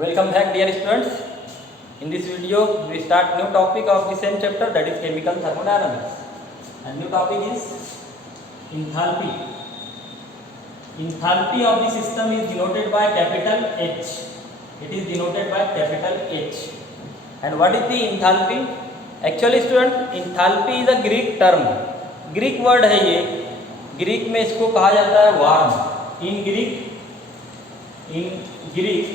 Welcome back, dear students. In this video, we start new topic of the same chapter, that is chemical thermodynamics. And new topic is enthalpy. Enthalpy of the system is denoted by capital H. It is denoted by capital H. And what is the enthalpy? Actually, student, enthalpy is a Greek term. Greek word है ये. Greek में इसको कहा जाता है warm. In Greek,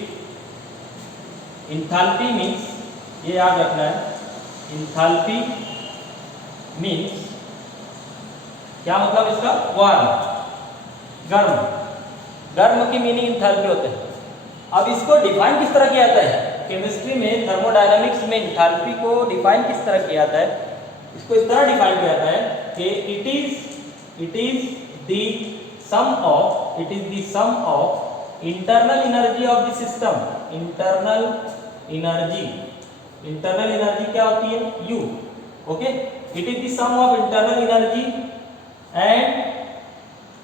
enthalpy means, ये याद रखना है, enthalpy means क्या मतलब इसका? वार्म, गर्म. गर्म की मीनिंग enthalpy होता है. अब इसको डिफाइन किस तरह किया जाता है? केमिस्ट्री में, थर्मोडायनामिक्स में enthalpy को डिफाइन किस तरह किया जाता है? इसको इस तरह डिफाइन किया जाता है कि it is the sum of internal energy of the system. internal energy क्या होती है? U. Okay, it is the sum of internal energy and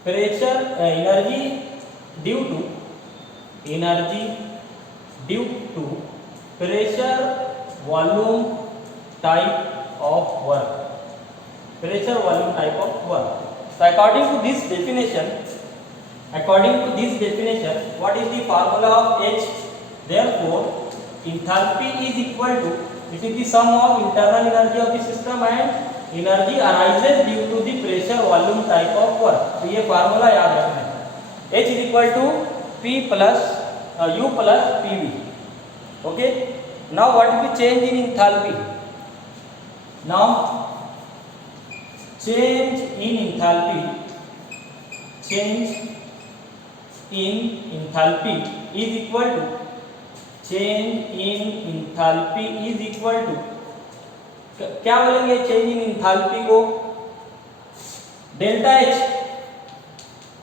pressure energy due to pressure volume type of work. So according to this definition, what is the formula of H? Therefore, enthalpy is equal to, it is the sum of internal energy of the system and energy arises due to the pressure volume type of work. तो ये formula याद रखना है. H is equal to P plus U plus PV. Okay. Now what is the change in enthalpy? Now change in enthalpy is equal to क्या बोलेंगे change in enthalpy को? Delta H.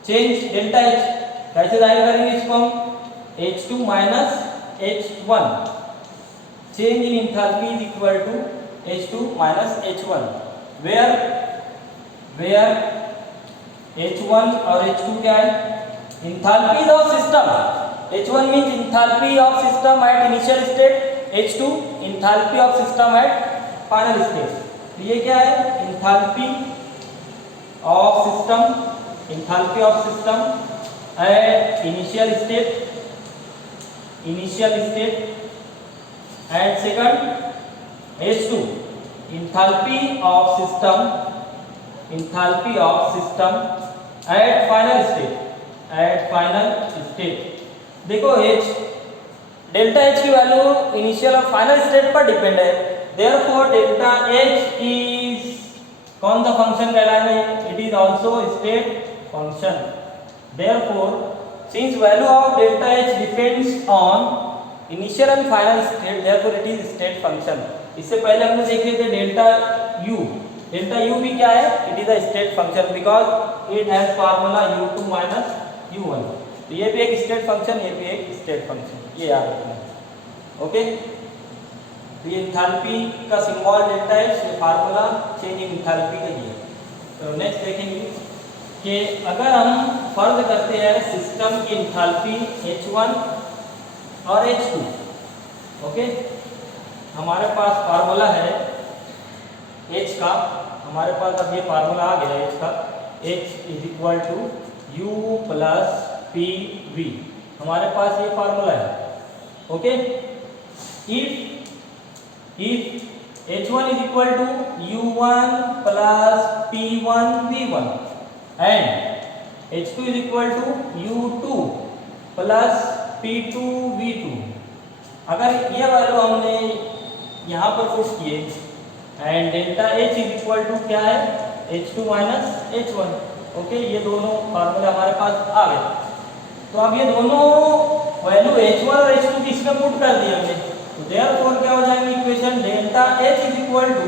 Change delta H कैसे जाहिर करेंगे इसको हम? H2 minus H1. Change in enthalpy is equal to H2 minus H1 where H1 और H2 क्या है? Enthalpies of system. H1 means enthalpy of system at initial state. H2 enthalpy of system at final state. तो ये क्या है? Enthalpy of system at initial state and second H2 enthalpy of system at final state. देखो delta H की value initial और final state पर depend है. Therefore delta H is कौन सा फंक्शन कहलाएगा? It is also state function. Therefore since value of delta H depends on initial and final state, therefore it is state function. इससे पहले हमने देखे थे डेल्टा यू भी क्या है? It is a state function because it has formula u2 minus u1. तो ये भी एक स्टेट फंक्शन, ये भी एक स्टेट फंक्शन, ये याद रखना है. ओके. तो ये एंथैल्पी का सिंबल डेल्टा है, ये फार्मूला चेंज इन एंथैल्पी का ये. तो नेक्स्ट देखेंगे कि अगर हम फर्ज करते हैं सिस्टम की एंथैल्पी H1 और H2. ओके. हमारे पास फार्मूला है H का, हमारे पास अब ये फार्मूला आ गया H का. H is equal to U plus PV. हमारे पास ये फार्मूला है. Okay. if H1 is equal to U1 plus P1V1 and H2 is equal to U2 plus P2V2, अगर ये वैल्यू हमने यहाँ पर पुट किए and delta H is equal to क्या है? H2 minus H1. ओके. ये दोनों फार्मूले हमारे पास आ गए. तो अब ये दोनों वैल्यू H1 और H2 की इसमें पुट कर दी हमने. तो देयरफॉर क्या हो जाएगी equation? Delta H is equal to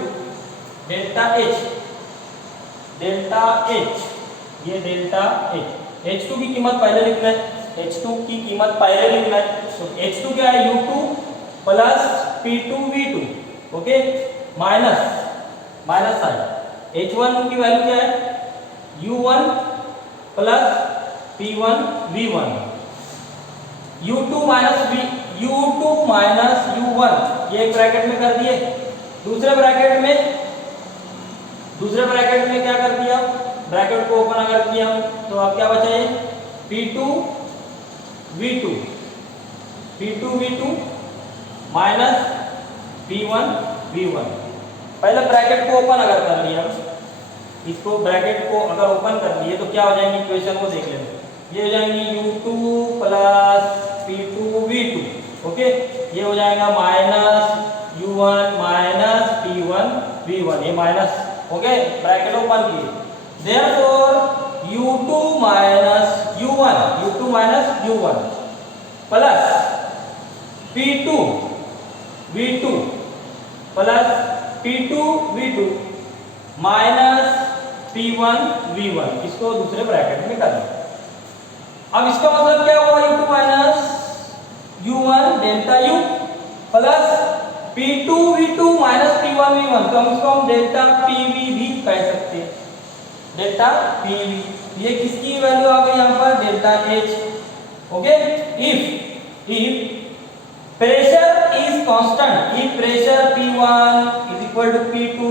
delta H, ये डेल्टा H. H2 की कीमत पहले लिखना है. तो H2 क्या है? U2 plus P2V2. Okay. Minus side H1 की वैल्यू क्या है? U1 plus P1V1. U2 minus U2 minus U1, ये एक ब्रैकेट में कर दिए। दूसरे ब्रैकेट में क्या कर दिया, ब्रैकेट को ओपन अगर किया तो अब क्या बचा ये P2 V2 minus P1 V1। पहले ब्रैकेट को ओपन अगर कर लिया, इसको ब्रैकेट को अगर ओपन कर लिए तो क्या हो जाएंगी इक्वेशन को देख लेंगे। ये हो जाएंगी U2 plus P2 V2, okay. ये हो जाएगा minus U1 minus P1 V1, ये माइनस, ओके। ब्रैकेट ओपन किए, therefore U2 minus U1 plus P2 V2 plus P2 V2 minus P1 V1, इसको दूसरे ब्रैकेट में कर दिया। अब इसका मतलब क्या हुआ, U2 minus U1 delta U plus P2 V2 minus P1 V1, तो इसको हम डेल्टा PV भी कह सकते हैं, डेल्टा PV। ये किसकी वैल्यू आ गई यहाँ पर, delta H, okay. If pressure is constant, if pressure P1 is equal to P2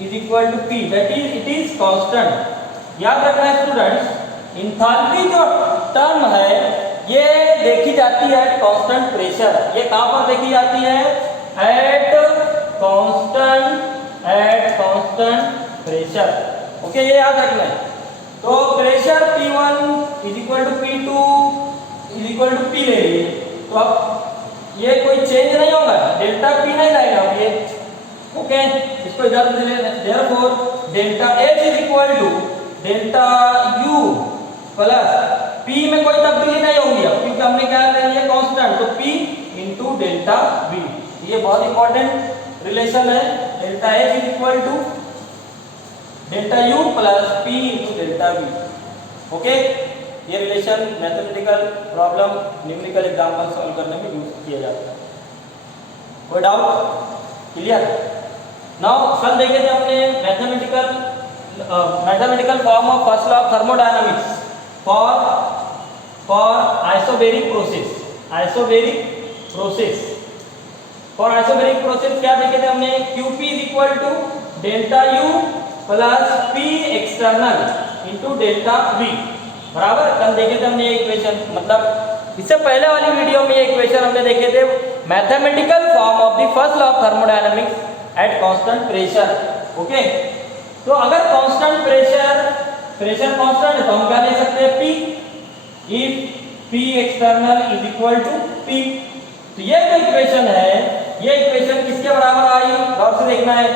is equal to P, that is it is constant। याद रखना है स्टूडेंट्स, इंथैल्पी जो टर्म है ये देखी जाती है एट कांस्टेंट प्रेशर। ये कहां पर देखी जाती है, एट कांस्टेंट प्रेशर, ओके। ये याद रखना है। तो pressure P1 is equal to P2 is equal to P ले लिए, तो अब ये कोई चेंज नहीं होगा, डेल्टा P नहीं रहेगा अब ये, ओके। इसको इधर ले लेते हैं, therefore delta H is equal to delta U plus P में कोई तब्दीली नहीं होगी अब, क्योंकि हमने क्या ले लिया कांस्टेंट, तो P इनटू डेल्टा V। ये बहुत इंपॉर्टेंट रिलेशन है, delta H is equal to delta U plus P into delta V, okay. ये relation mathematical problem, numerical example solve करने में यूज किया जाता है। कोई डाउट, क्लियर? नाउ कल देखे थे अपने mathematical form of first law of thermodynamics for isobaric process. For isobaric process क्या देखे थे हमने, QP is equal to delta U plus P external into delta V, बराबर। कल देखे थे हमने ये इक्वेशन, मतलब इससे पहले वाली वीडियो में ये इक्वेशन हमने देखे थे, mathematical form of the first law of thermodynamics eight constant pressure, okay. तो अगर कांस्टेंट प्रेशर कांस्टेंट है तो हम क्या ले सकते हैं, P, if P external is equal to P। तो ये जो इक्वेशन है, ये इक्वेशन किसके बराबर आई, गौर से देखना है,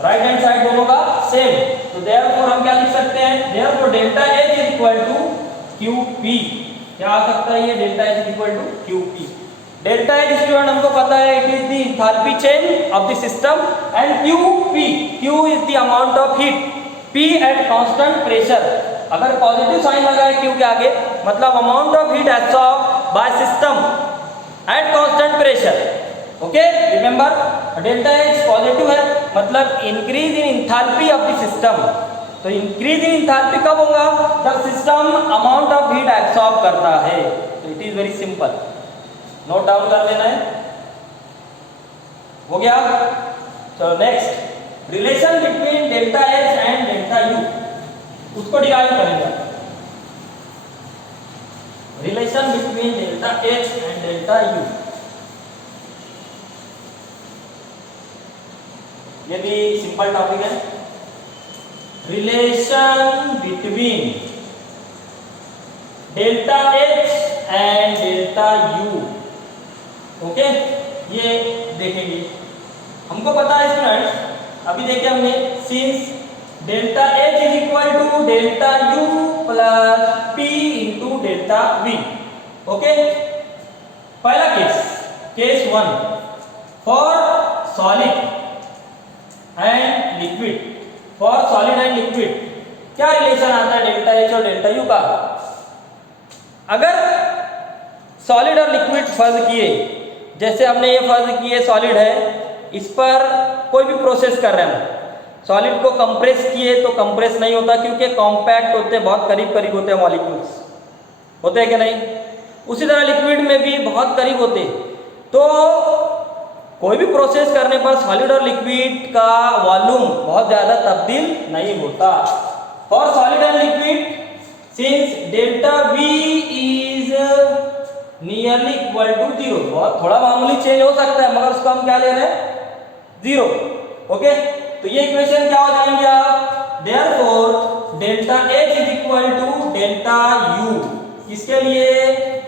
राइट हैंड साइड दोनों का सेम। तो देयरफॉर हम क्या लिख सकते हैं, therefore delta H is equal to QP। क्या आ सकता है ये, delta H is equal to QP। Delta H student हमको पता है, it is the enthalpy change of the system, and Q is the amount of heat, P at constant pressure. अगर positive sign लगा है Q के आगे, मतलब amount of heat absorb by system at constant pressure, okay. Remember delta H positive है, मतलब increase in enthalpy of the system. तो increase in enthalpy कब होगा, जब system amount of heat absorb करता है। तो it is very simple, note down कर लेना है, हो गया। चलो next, relation between delta H and delta U, उसको डिराइव करेंगे। Relation between delta H and delta U, ये भी सिंपल टॉपिक है। Relation between delta H and delta U, okay. ये देखेंगे, हमको पता है स्टूडेंट्स, अभी देखे हमने, since delta H is equal to delta U plus P into delta V, okay. पहला case 1 for solid and liquid, क्या रिलेशन आता है डेल्टा H और डेल्टा U का। अगर सॉलिड और लिक्विड फर्ज किए, जैसे हमने ये फर्ज किए सॉलिड है, इस पर कोई भी प्रोसेस कर रहे हैं, सॉलिड को कंप्रेस किए तो कंप्रेस नहीं होता, क्योंकि कॉम्पैक्ट होते हैं, बहुत करीब करीब होते हैं, मॉलिक्यूल्स होते हैं कि नहीं। उसी तरह लिक्विड में भी बहुत करीब होते हैं। तो कोई भी प्रोसेस करने पर सॉलिड और लिक्विड का वॉल्यूम बहुत ज़्यादा तब्दील नहीं होता। For solid and liquid since delta V is nearly equal to 0, बहुत थोड़ा मामूली चेंज हो सकता है मगर उसको हम क्या ले रहे हैं, 0। ओके, तो ये इक्वेशन क्या हो जाएंगे आप, therefore delta H is equal to delta U, किसके लिए,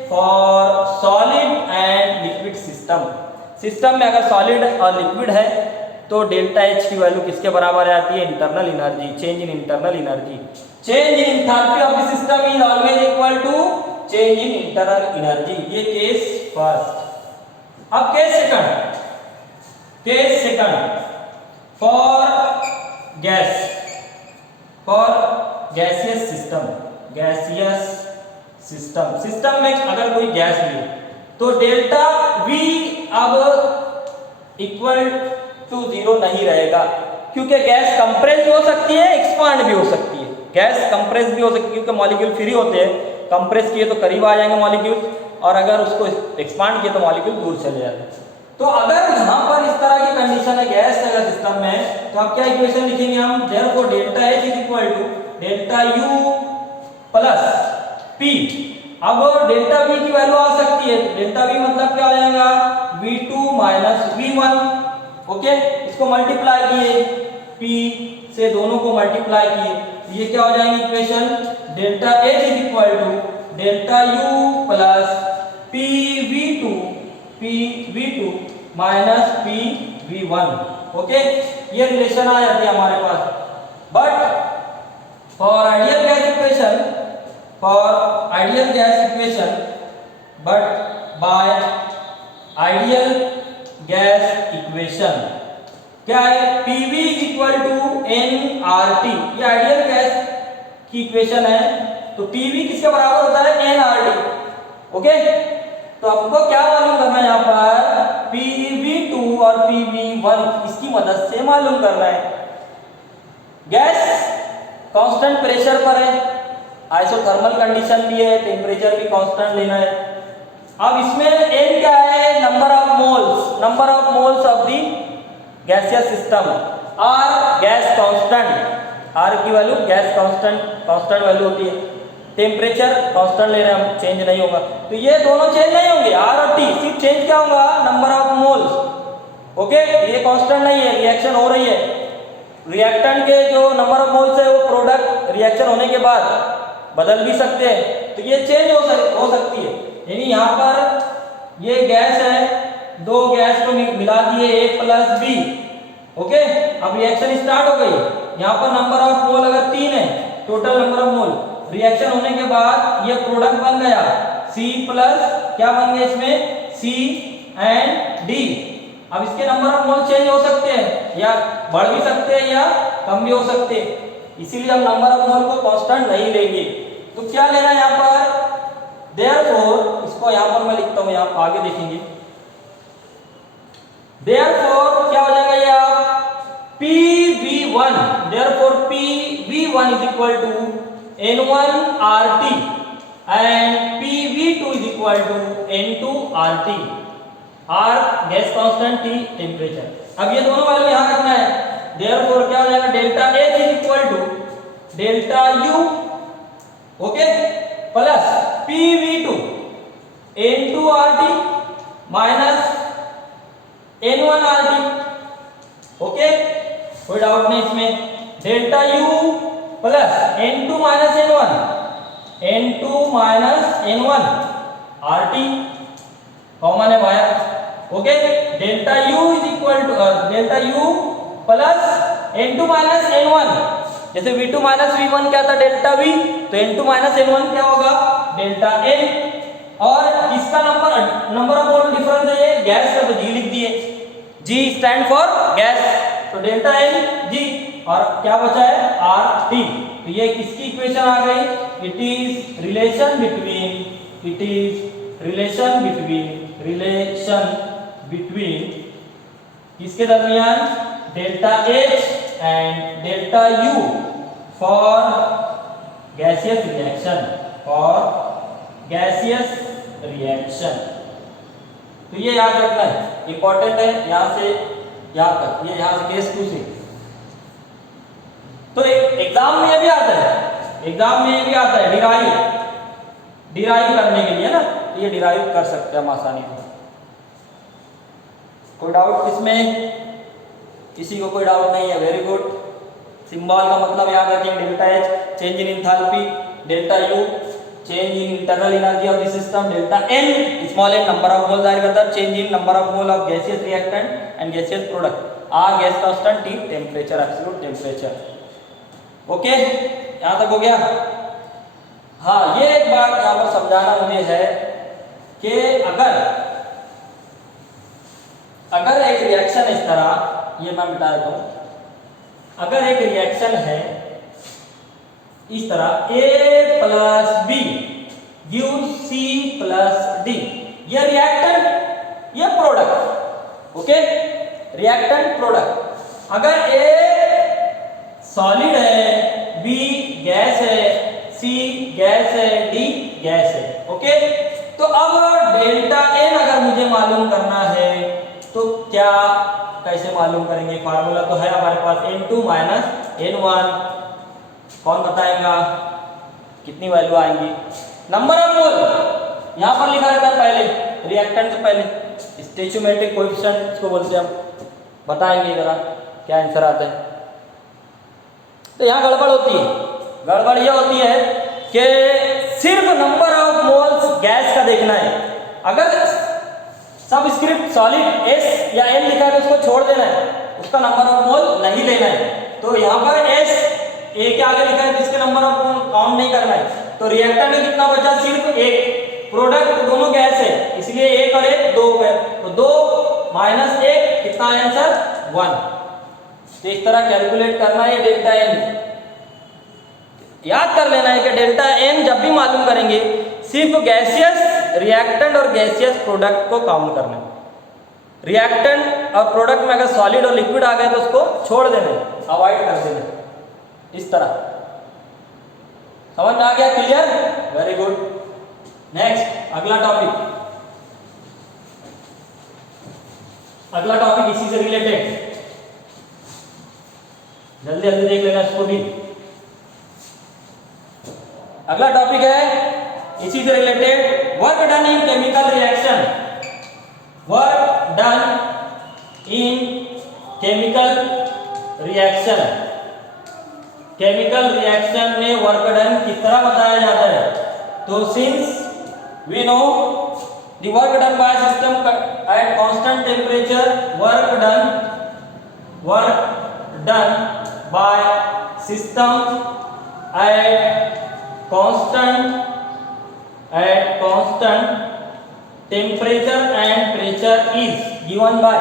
for solid and liquid system. System में अगर सॉलिड और लिक्विड है तो डेल्टा H की वैल्यू किसके बराबर आती है, internal energy, change in internal energy. Change in enthalpy of the system is always equal to change in internal energy. ये केस फर्स्ट। अब case second, case second for gas, for gaseous system, gaseous system, system में अगर कोई gas ली तो delta V अब equal to 0 नहीं रहेगा, क्योंकि गैस कंप्रेस भी हो सकती है, एक्सपांड भी हो सकती है। गैस कंप्रेस भी हो सकती है क्योंकि मॉलिक्यूल फ्री होते हैं, कंप्रेस किए तो करीब आ जाएंगे मॉलिक्यूल, और अगर उसको एक्सपांड किए तो मॉलिक्यूल दूर चले जाते हैं। तो अगर यहाँ पर इस तरह की कंडीशन है गैस अगर सिस्टम में, तो आप क्या इक्वेशन लिखेंगे हम, therefore delta H is equal to delta U plus P। अब डेल्टा V की वैल्यू आ सकती है, डेल्टा V मतलब क्या हो जाएगा, V2 माइनस V1। ओके, इसको मल्टीप्लाई किए, P से दोनों को मल्टीप्लाई किए, ये क्या हो जाएगी equation, delta H is equal to delta U plus PV2 minus PV1। Okay, ये रिलेशन आ जाती है हमारे पास। But for ideal gas equation, for ideal gas equation, but by ideal gas equation क्या है, PV is equal to nRT, ये ideal gas की इक्वेशन है। तो PV किसके बराबर होता है, nRT। ओके, तो आपको क्या मालूम करना है यहाँ पर, PV2 और PV1 इसकी मदद से मालूम करना है। गैस कांस्टेंट प्रेशर पर है, आइसोथर्मल कंडीशन भी है, टेम्परेचर भी कांस्टेंट लेना है। अब इसमें n क्या है, number of moles, number of moles of the gaseous system, R gas constant, R की वैल्यू गैस कांस्टेंट वैल्यू होती है। टेम्परेचर कांस्टेंट ले रहे हैं हम, चेंज नहीं होगा, तो ये दोनों चेंज नहीं होंगे, R और T, सिर्फ चेंज क्या होगा, नंबर ऑफ मोल्स। ओके, ये कांस्टेंट नहीं है, रिएक्शन हो रही है, रिएक्टेंट के जो नंबर ऑफ मोल्स है वो प्रोडक्ट रिएक्शन होने के बाद बदल भी सकते हैं, तो ये चेंज हो सकती है। यानी यहाँ पर ये गैस है, दो गैस को मिला दिए A प्लस B। ओके, अब रिएक्शन स्टार्ट हो गई, यहाँ पर नंबर ऑफ मोल अगर 3 है, total number of mole, reaction होने के बाद ये प्रोडक्ट बन गया C प्लस, क्या बन गया इसमें, C एंड D। अब इसके नंबर ऑफ मोल चेंज हो सकते हैं, या बढ़ भी सकते हैं या कम भी हो सकते हैं, इसीलिए हम नंबर ऑफ मोल को कांस्टेंट नहीं लेंगे। तो क्या लेना है यहाँ पर, देयरफॉर, इसको यहाँ पर मैं लिखता हूँ, यहाँ आगे देखेंगे, देयरफॉर क्या हो जाएगा ये आप, PV1, therefore PV1 is equal to N1RT and PV2 is equal to N2RT। R gas constant, T temperature. अब ये दोनों वैल्यू यहाँ रखना है, देयरफॉर क्या हो जाएगा, delta H is equal to delta U, okay, plus PV2 N2RT minus N1RT। Okay, कोई डाउट नहीं इसमें, delta U plus N2 minus N1, N2 minus N1 RT common है बाहर। Okay, delta U is equal to delta U plus N2 minus N1, जैसे V2 minus V1 क्या था, delta V, तो N2 minus N1 क्या होगा, delta N, और इसका नंबर ऑफ मोल डिफरेंस है, ये गैस है तो G लिख दिए, G स्टैंड फॉर गैस, तो डेल्टा N G, और क्या बचा है, RT। तो ये किसकी इक्वेशन आ गई, इट इज रिलेशन बिटवीन किसके दरमियान, delta H and delta U for gaseous reaction. तो ये याद रखना है, इंपॉर्टेंट है, यहां से यहां तक, ये यहां से केस 2 से। तो एग्जाम में ये भी आता है, एग्जाम में ये भी आता है डिराइव करने के लिए ना, ये डिराइव कर सकते हैं हम आसानी से। कोई डाउट इसमें? किसी को कोई डाउट नहीं है? Very good. सिंबल का मतलब याद रखें, delta H change in enthalpy, delta U change in internal energy of the system, delta N small N number of mole जाहिर करता है, change in number of mole of gaseous reactant and gaseous product, R gas constant, T temperature, absolute temperature. Okay, यहां तक हो गया? हाँ, ये एक बात यहां पर समझाना मुझे है कि अगर एक रिएक्शन इस तरह, ये मैं मिटा देता हूं, अगर एक रिएक्शन है इस तरह A plus B give C plus D, ये रिएक्टेंट, ये प्रोडक्ट। Okay, reactant product. अगर A सॉलिड है, B गैस है, C गैस है, D गैस है। ओके, तो अब डेल्टा N अगर मुझे मालूम करना है तो क्या, कैसे मालूम करेंगे? फार्मूला तो है हमारे पास, N2 माइनस N1। कौन बताएगा कितनी वैल्यू आएंगी? नंबर ऑफ मोल यहां पर लिखा रहता है पहले, रिएक्टेंट से पहले, स्टोइचियोमेट्रिक कोएफिशिएंट इसको बोलते हैं हम। बताएंगे जरा क्या आंसर आता है। तो यहां गड़बड़ होती है, गड़बड़ यह होती है कि सिर्फ नंबर ऑफ मोल्स गैस का देखना है। अगर सबस्क्रिप्ट सॉलिड S या N लिखा है तो उसको छोड़ देना है, उसका नंबर ऑफ मोल नहीं लेना है। तो यहाँ पर S A के आगे लिखा है तो इसके नंबर ऑफ मोल काउंट नहीं करना है। तो रिएक्टर में कितना बचा? सिर्फ एक। प्रोडक्ट दोनों गैस है, इसलिए एक और एक 2 हो गए, तो 2 माइनस 1 कितना आंसर? 1। तो इस तरह कैलकुलेट करना है डेल्टा N। याद कर लेना है कि डेल्टा N जब भी मालूम करेंगे सिर्फ गैसियस रिएक्टेंट और गैसियस प्रोडक्ट को काउंट करना है। रिएक्टेंट और प्रोडक्ट में अगर सॉलिड और लिक्विड आ गए तो उसको छोड़ देना है, अवॉइड कर देना है। इस तरह समझ में आ गया? क्लियर? Very good. नेक्स्ट, अगला टॉपिक इसी से रिलेटेड, जल्दी जल्दी देख लेना इसको भी। अगला टॉपिक है इसी से related, work done in chemical reaction. Work done in chemical reaction, chemical reaction में वर्क डन किस तरह बताया जाता है? तो since we know the work done by system at constant temperature, work done by system at constant temperature and pressure is given by,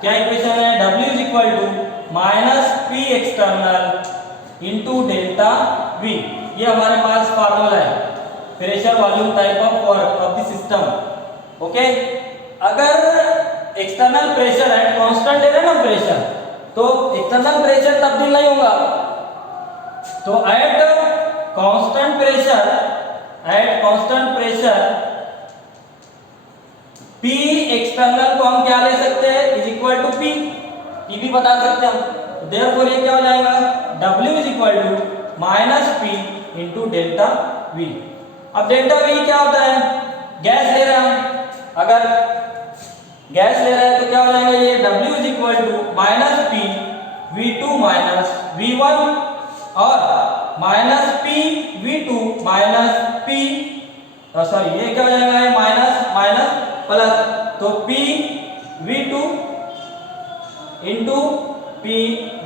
क्या equation है? W is equal to minus P external into delta V। ये हमारे पास formula है, pressure volume type of work of the system. Okay, अगर external pressure at constant है ना pressure, तो external pressure तब्दील नहीं होगा। तो eight constant pressure P external को हम क्या ले सकते हैं? इज इक्वल टू P भी बता सकते हैं हम। देयरफॉर ये क्या हो जाएगा? W is equal to minus P into delta V। अब डेल्टा V क्या होता है? गैस ले रहे हैं हम, अगर गैस ले रहे हैं तो क्या हो जाएगा? ये W is equal to minus P V2 minus V1 और minus P V2 minus P, sorry ये क्या हो जाएगा? ये माइनस माइनस प्लस, तो P V2 into P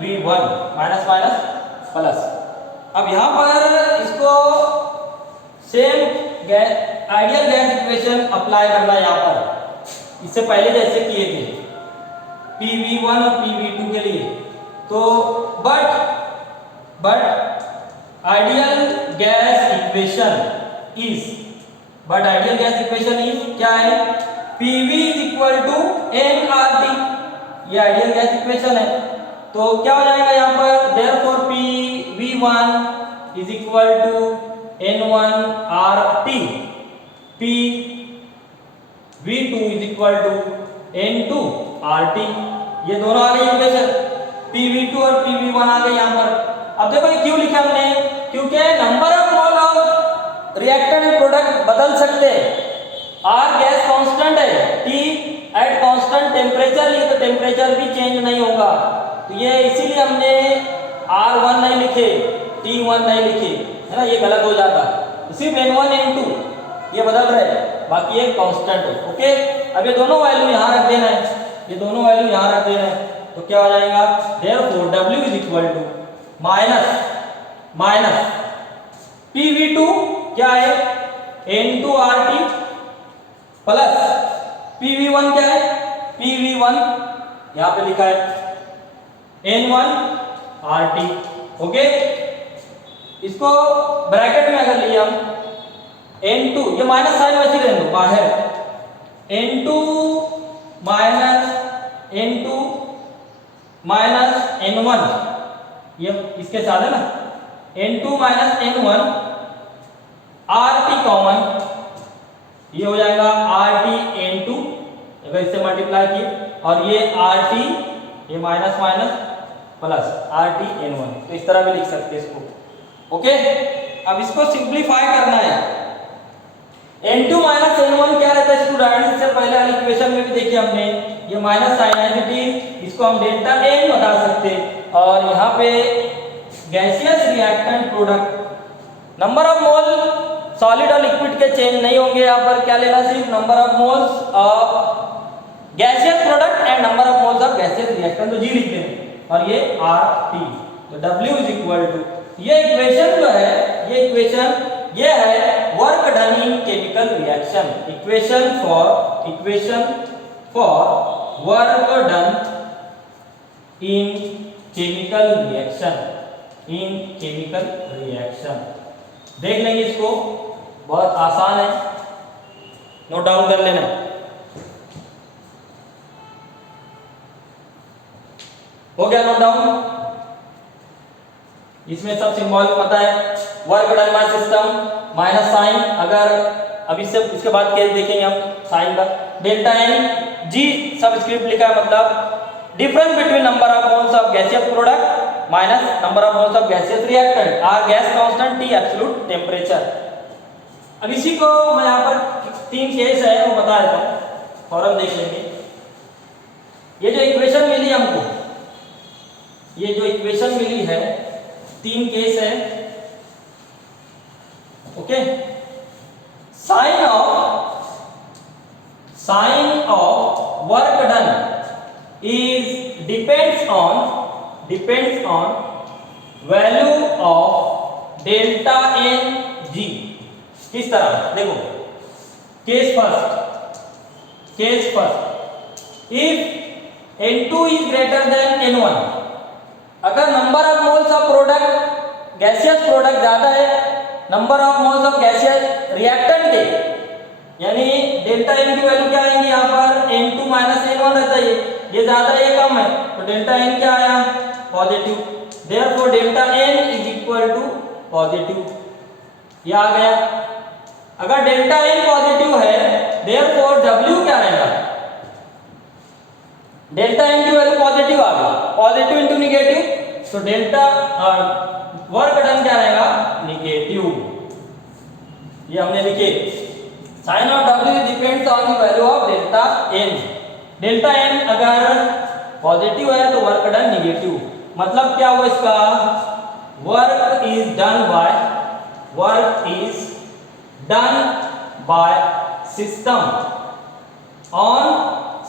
V1 minus minus plus. अब यहां पर इसको same gas ideal gas equation apply करना है यहां पर, इससे पहले जैसे किए थे PV1 और PV2 के लिए। तो but ideal gas equation is क्या है? PV is equal to nRT, ये आइडियल गैस इक्वेशन है। तो क्या हो जाएगा यहाँ पर? Therefore PV1 is equal to N1RT, P V2 is equal to N2 RT। ये दोनों आ गए इक्वेशन, PV2 और PV1 आ गए यहाँ पर। अब देखो ये क्यों लिखा हमने, क्योंकि number of mole of reactant and product बदल सकते हैं। R गैस कांस्टेंट है, T एट कांस्टेंट टेम्परेचर ली तो टेम्परेचर भी चेंज नहीं होगा, तो ये इसीलिए हमने R1 नहीं लिखे, T1 नहीं लिखे, है ना, ये गलत हो जाता। सिर्फ N1 N2 ये बदल रहे, बाकी ये कांस्टेंट है। ओके, अब ये दोनों वैल्यू यहाँ रख देना है, ये दोनों वैल्यू यहाँ रख देना है, तो क्या हो जाएगा, therefore W is equal to minus PV2 क्या है N2 RT प्लस PV1 क्या है, PV1 यहाँ पे लिखा है N1 RT। ओके, इसको ब्रैकेट में अगर लिए हम N2, ये माइनस साइन वैसे रहने दो बाहर, N2 माइनस N1, ये इसके साथ है ना, N2 minus N1 RT common, ये हो जाएगा RT N2 अगर इससे मल्टीप्लाई किए, और ये RT, ये minus minus plus RT N1, तो इस तरह भी लिख सकते हैं इसको। ओके, अब इसको सिंप्लीफाई करना है। N2 माइनस N1 क्या रहता है स्टूडेंट, इससे पहले वाली इक्वेशन में भी देखिए हमने, ये माइनस साइन है, इसको हम डेल्टा N बता सकते, और यहाँ पे gaseous reactant product, number of mole solid और लिक्विड के चेंज नहीं होंगे, यहाँ पर क्या लेना, सिर्फ number of moles of gaseous product and number of moles of gaseous reactant, तो जी लिखते हैं, और ये RT, तो W इज इक्वल टू, ये इक्वेशन जो है, ये इक्वेशन ये है work done in chemical reaction, equation for work done in chemical reaction, देख लेंगे इसको, बहुत आसान है, नोट डाउन कर लेना। हो गया नोट डाउन, इसमें सब सिंबल पता है, work done by system minus sign, अगर अभी से इसके बाद केस देखेंगे हम साइन का, डेल्टा एन जी सबस्क्रिप्ट लिखा है, मतलब difference between number of moles of gaseous product minus number of moles of gaseous reactant, R gas constant, T absolute temperature. अब इसी को मैं यहाँ पर 3 केस है वो बता देता हूँ, फॉर्म देख लेंगे। ये जो इक्वेशन मिली हमको, ये जो इक्वेशन मिली है 3 केस है। Okay, sign of work done is depends on value of delta N G. किस तरह देखो, case first, if N2 is greater than N1, अगर number of moles of product gaseous product ज्यादा है number of moles of gaseous reactant के, यानी delta N की value क्या आएंगी यहाँ पर, N2 माइनस N1 रहता है, ये ज्यादा है ये कम है, तो डेल्टा एन क्या आया, positive, therefore delta N is equal to positive, ये आ गया। अगर डेल्टा एन पॉजिटिव है देयरफॉर W क्या रहेगा, डेल्टा एन की वैल्यू पॉजिटिव आ गई, पॉजिटिव इंटू निगेटिव, तो डेल्टा वर्क डन क्या रहेगा, निगेटिव, ये हमने लिखे। Sign of W depends on the value of delta N, delta N अगर पॉजिटिव है तो वर्क डन निगेटिव, मतलब क्या हुआ इसका, work is done by system on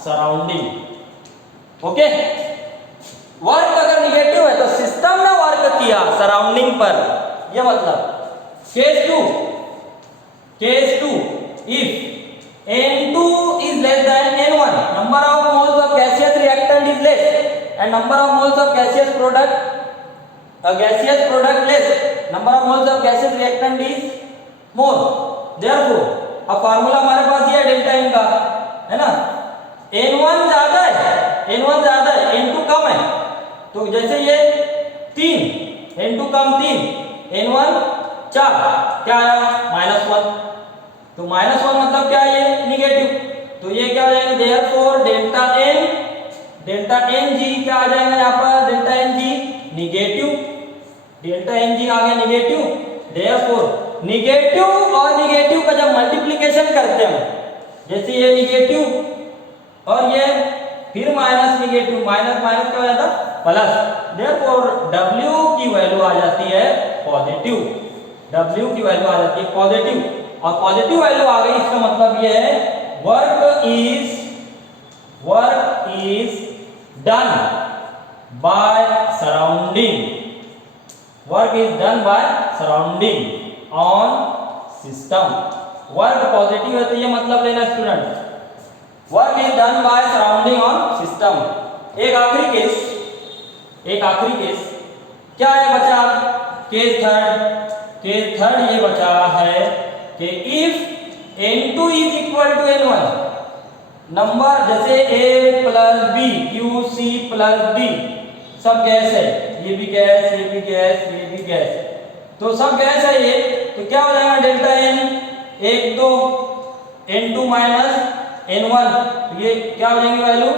surrounding. Okay, work अगर निगेटिव है तो सिस्टम ने वर्क किया सराउंडिंग पर, यह मतलब। Case two if N2 is less than N1, number of moles of gaseous reactant is less and number of moles of gaseous product less, number of moles of gaseous reactant is more, therefore अब formula हमारे पास ये है delta N का, है ना, N1 ज्यादा है, N2 कम है, तो जैसे ये 3, N2 कम 3, N1 4, क्या आया -1, तो -1 मतलब क्या है, ये निगेटिव, तो ये क्या हो जाएगा, देयरफॉर डेल्टा एन जी क्या आ जाएगा यहाँ पर, delta N G negative, delta N G आ गया निगेटिव। देयरफॉर निगेटिव और निगेटिव का जब मल्टीप्लिकेशन करते हैं, जैसे ये निगेटिव और ये फिर माइनस निगेटिव, माइनस माइनस क्या हो जाता प्लस, देयरफॉर W की वैल्यू आ जाती है पॉजिटिव, W की वैल्यू आ जाती है पॉजिटिव, और पॉजिटिव वैल्यू आ गई इसका मतलब ये है work is done by surrounding, work is done by surrounding on system. Work positive है तो ये मतलब लेना student, work is done by surrounding on system. एक आखिरी केस क्या है बचा, केस थर्ड ये बचा है कि if n2 is equal to n1, number जैसे a plus B, Q C plus D, सब गैस है, ये भी गैस, ये भी गैस, ये भी गैस, तो सब गैस है ये, तो क्या हो जाएगा डेल्टा एन, एक तो n2 माइनस n1, ये क्या हो जाएंगे value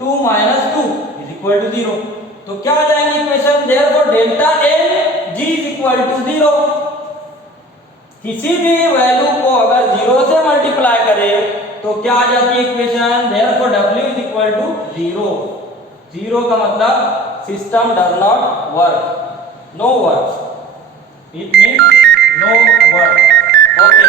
2 minus 2 is equal to 0, तो क्या आ जाएंगे इक्वेशन, therefore delta N G is equal to 0। किसी भी वैल्यू को अगर 0 से मल्टीप्लाई करें तो क्या आ जाती है equation, therefore W is equal to 0। 0 का मतलब system does not work, no work, it means no work. Okay.